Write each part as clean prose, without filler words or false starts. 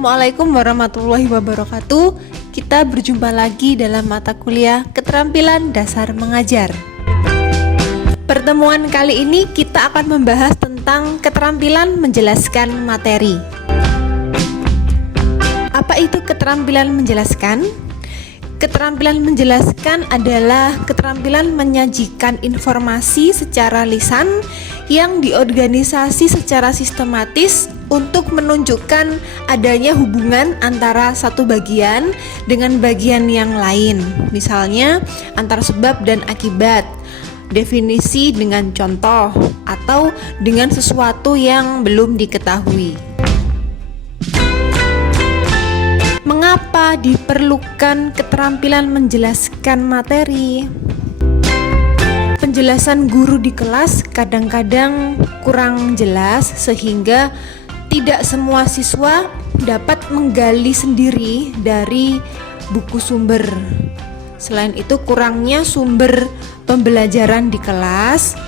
Assalamualaikum warahmatullahi wabarakatuh. Kita berjumpa lagi dalam mata kuliah Keterampilan Dasar Mengajar. Pertemuan kali ini kita akan membahas tentang keterampilan menjelaskan materi. Apa itu keterampilan menjelaskan? Keterampilan menjelaskan adalah keterampilan menyajikan informasi secara lisan yang diorganisasi secara sistematis untuk menunjukkan adanya hubungan antara satu bagian dengan bagian yang lain. Misalnya antara sebab dan akibat, definisi dengan contoh, atau dengan sesuatu yang belum diketahui. Mengapa diperlukan keterampilan menjelaskan materi? Penjelasan guru di kelas kadang-kadang kurang jelas sehingga tidak semua siswa dapat menggali sendiri dari buku sumber. Selain itu, kurangnya sumber pembelajaran di kelas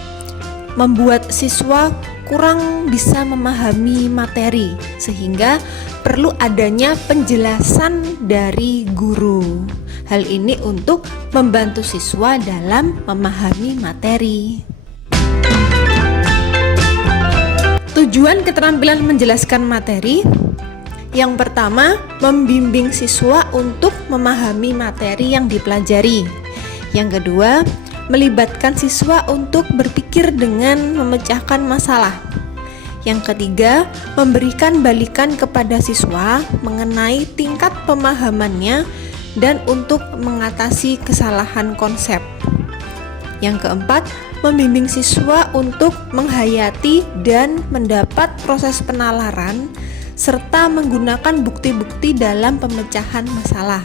membuat siswa kurang bisa memahami materi, sehingga perlu adanya penjelasan dari guru. Hal ini untuk membantu siswa dalam memahami materi. Tujuan keterampilan menjelaskan materi: yang pertama, membimbing siswa untuk memahami materi yang dipelajari. Yang kedua, melibatkan siswa untuk berpikir dengan memecahkan masalah. Yang ketiga, memberikan balikan kepada siswa mengenai tingkat pemahamannya dan untuk mengatasi kesalahan konsep. Yang keempat, membimbing siswa untuk menghayati dan mendapat proses penalaran serta menggunakan bukti-bukti dalam pemecahan masalah.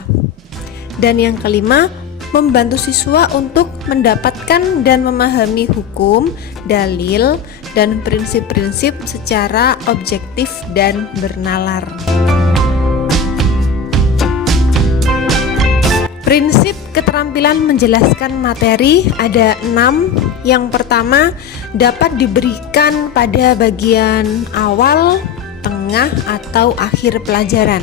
Dan yang kelima, membantu siswa untuk mendapatkan dan memahami hukum, dalil, dan prinsip-prinsip secara objektif dan bernalar. Prinsip keterampilan menjelaskan materi ada 6. Yang pertama, dapat diberikan pada bagian awal, tengah, atau akhir pelajaran.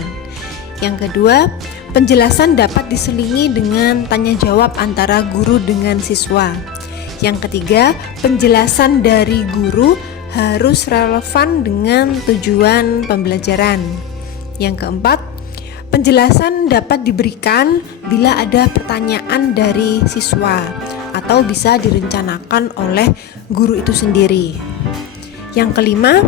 Yang kedua, penjelasan dapat diselingi dengan tanya jawab antara guru dengan siswa. Yang ketiga, penjelasan dari guru harus relevan dengan tujuan pembelajaran. Yang keempat, penjelasan dapat diberikan bila ada pertanyaan dari siswa atau bisa direncanakan oleh guru itu sendiri. Yang kelima,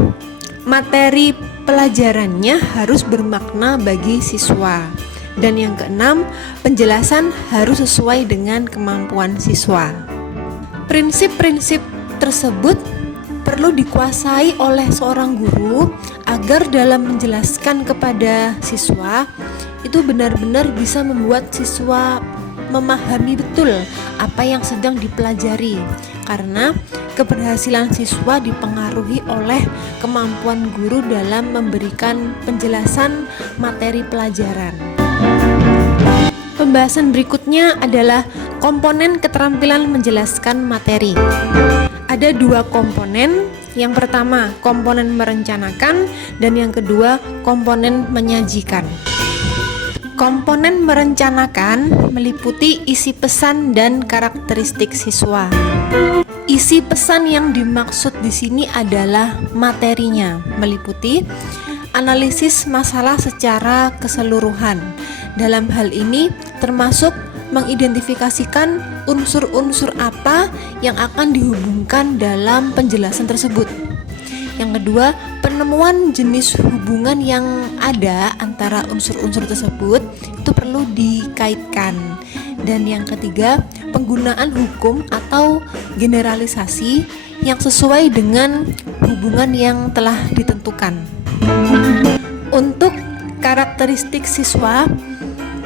materi pelajarannya harus bermakna bagi siswa. Dan yang keenam, penjelasan harus sesuai dengan kemampuan siswa. Prinsip-prinsip tersebut perlu dikuasai oleh seorang guru agar dalam menjelaskan kepada siswa itu benar-benar bisa membuat siswa memahami betul apa yang sedang dipelajari, karena keberhasilan siswa dipengaruhi oleh kemampuan guru dalam memberikan penjelasan materi pelajaran. Pembahasan berikutnya adalah komponen keterampilan menjelaskan materi. Ada 2 komponen. Yang pertama, komponen merencanakan, dan yang kedua, komponen menyajikan. Komponen merencanakan meliputi isi pesan dan karakteristik siswa. Isi pesan yang dimaksud di sini adalah materinya, meliputi analisis masalah secara keseluruhan. Dalam hal ini termasuk mengidentifikasikan unsur-unsur apa yang akan dihubungkan dalam penjelasan tersebut. Yang kedua, penemuan jenis hubungan yang ada antara unsur-unsur tersebut itu perlu dikaitkan. Dan yang ketiga, penggunaan hukum atau generalisasi yang sesuai dengan hubungan yang telah ditentukan. Untuk karakteristik siswa,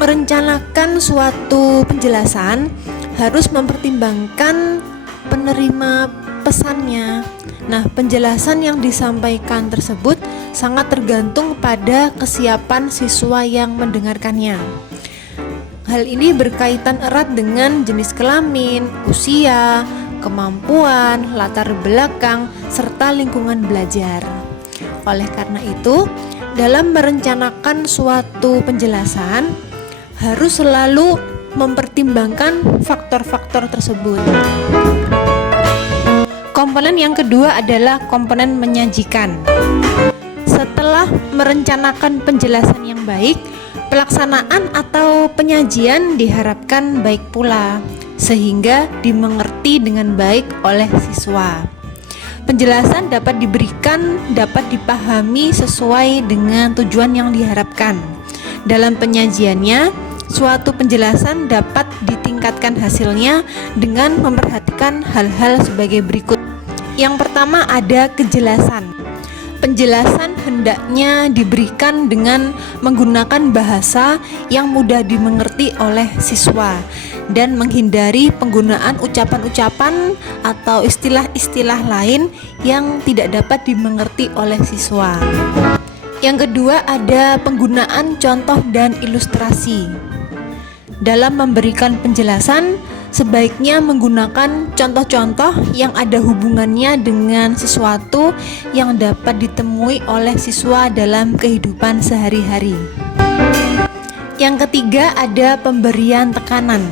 merencanakan suatu penjelasan harus mempertimbangkan penerima pesannya. Nah, penjelasan yang disampaikan tersebut sangat tergantung pada kesiapan siswa yang mendengarkannya. Hal ini berkaitan erat dengan jenis kelamin, usia, kemampuan, latar belakang, serta lingkungan belajar. Oleh karena itu, Dalam merencanakan suatu penjelasan, harus selalu mempertimbangkan faktor-faktor tersebut. Komponen yang kedua adalah komponen menyajikan. Setelah merencanakan penjelasan yang baik, pelaksanaan atau penyajian diharapkan baik pula, sehingga dimengerti dengan baik oleh siswa. Penjelasan dapat dipahami sesuai dengan tujuan yang diharapkan. Dalam penyajiannya, suatu penjelasan dapat ditingkatkan hasilnya dengan memperhatikan hal-hal sebagai berikut. Yang pertama ada kejelasan. Penjelasan hendaknya diberikan dengan menggunakan bahasa yang mudah dimengerti oleh siswa dan menghindari penggunaan ucapan-ucapan atau istilah-istilah lain yang tidak dapat dimengerti oleh siswa. Yang kedua ada penggunaan contoh dan ilustrasi. Dalam memberikan penjelasan, sebaiknya menggunakan contoh-contoh yang ada hubungannya dengan sesuatu yang dapat ditemui oleh siswa dalam kehidupan sehari-hari. Yang ketiga ada pemberian tekanan.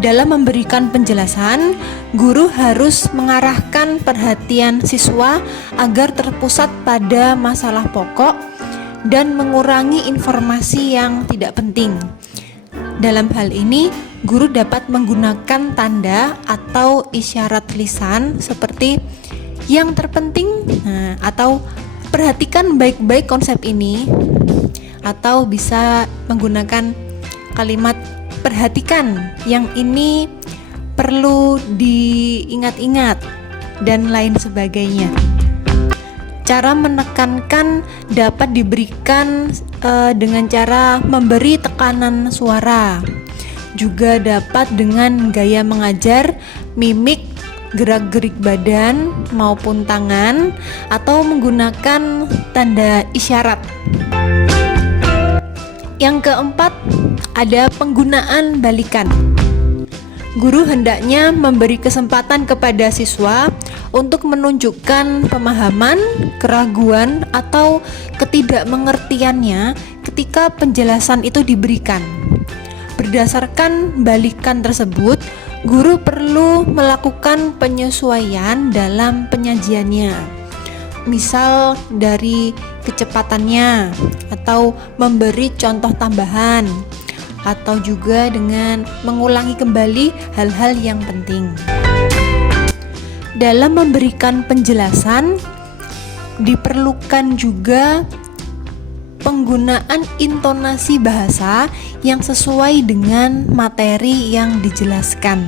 Dalam memberikan penjelasan, guru harus mengarahkan perhatian siswa agar terpusat pada masalah pokok dan mengurangi informasi yang tidak penting. Dalam hal ini, guru dapat menggunakan tanda atau isyarat lisan seperti yang terpenting, atau perhatikan baik-baik konsep ini, atau bisa menggunakan kalimat perhatikan yang ini perlu diingat-ingat dan lain sebagainya. Cara menekankan dapat diberikan dengan cara memberi tekanan suara. Juga dapat dengan gaya mengajar, mimik, gerak-gerik badan maupun tangan, atau menggunakan tanda isyarat. Yang keempat, ada penggunaan balikan. Guru hendaknya memberi kesempatan kepada siswa untuk menunjukkan pemahaman, keraguan, atau ketidakmengertiannya ketika penjelasan itu diberikan. Berdasarkan balikan tersebut, guru perlu melakukan penyesuaian dalam penyajiannya. Misal dari kecepatannya, atau memberi contoh tambahan, atau juga dengan mengulangi kembali hal-hal yang penting. Dalam memberikan penjelasan, diperlukan juga penggunaan intonasi bahasa yang sesuai dengan materi yang dijelaskan.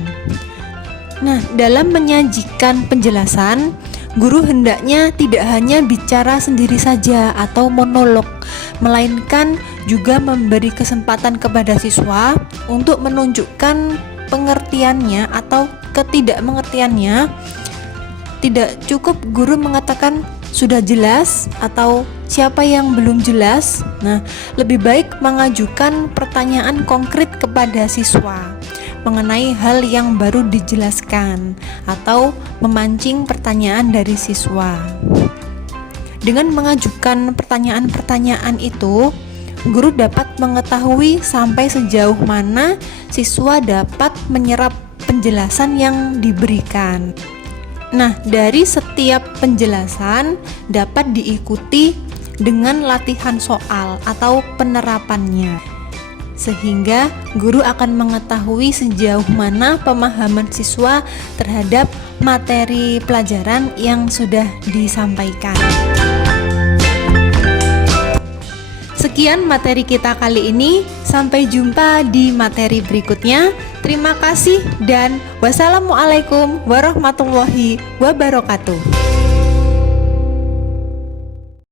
Nah, dalam menyajikan penjelasan, guru hendaknya tidak hanya bicara sendiri saja atau monolog, melainkan juga memberi kesempatan kepada siswa untuk menunjukkan pengertiannya atau ketidakmengertiannya. Tidak cukup guru mengatakan sudah jelas atau siapa yang belum jelas. Nah, lebih baik mengajukan pertanyaan konkret kepada siswa mengenai hal yang baru dijelaskan atau memancing pertanyaan dari siswa. Dengan mengajukan pertanyaan-pertanyaan itu, guru dapat mengetahui sampai sejauh mana siswa dapat menyerap penjelasan yang diberikan. Nah, dari setiap penjelasan dapat diikuti dengan latihan soal atau penerapannya, sehingga guru akan mengetahui sejauh mana pemahaman siswa terhadap materi pelajaran yang sudah disampaikan. Sekian materi kita kali ini, sampai jumpa di materi berikutnya. Terima kasih dan wassalamualaikum warahmatullahi wabarakatuh.